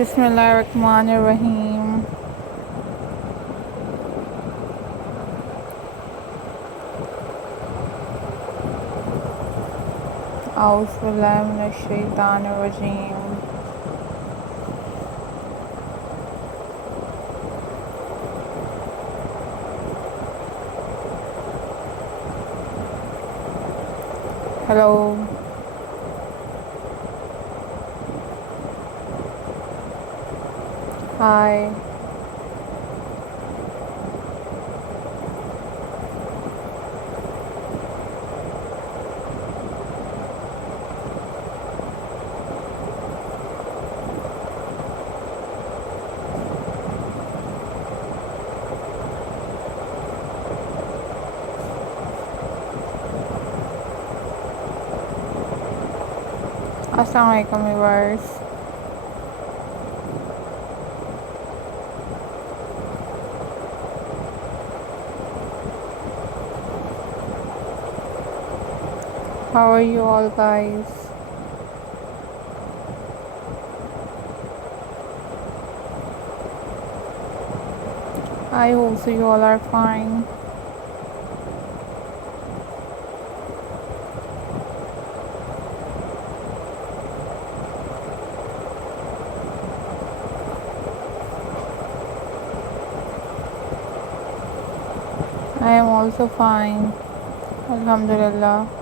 Bismillahirrahmanirrahim. Auzubillahi minash shaitanir rajim. Hello. Hi. Assalamualaikum viewers. How are you all guys? I hope so you all are fine. I am also fine. Alhamdulillah.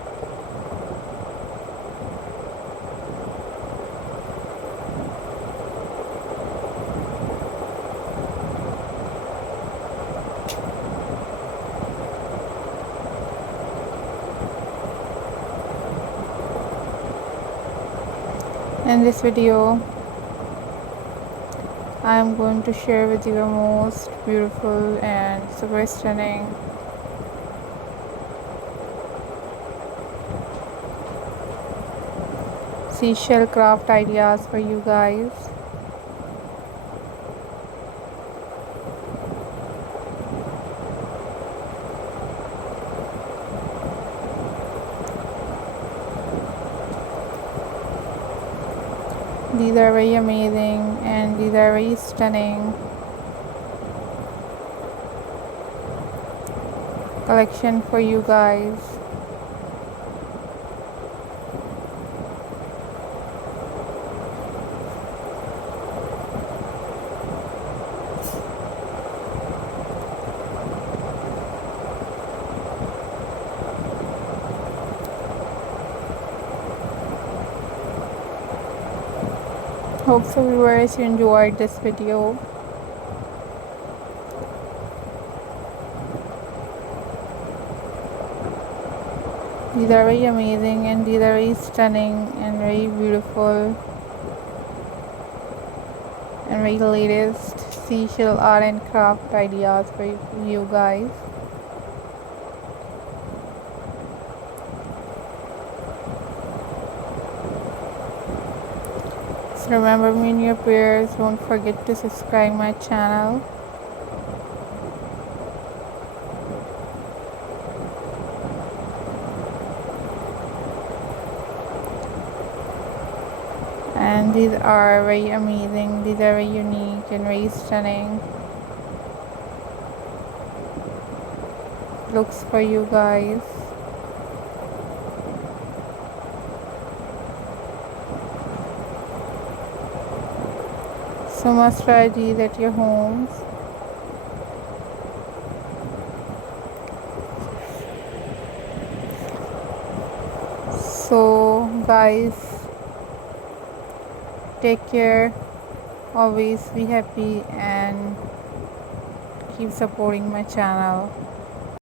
In this video, I am going to share with you the most beautiful and super stunning seashell craft ideas for you guys. These are very amazing and these are very stunning collection for you guys. Hope so viewers you enjoyed this video. These are very amazing and these are very stunning and very beautiful and very latest seashell art and craft ideas for you guys. So remember me in your prayers. Don't forget to subscribe my channel. And these are very amazing. These are very unique and very stunning looks for you guys. So must try these at your homes. So guys, take care, always be happy and keep supporting my channel.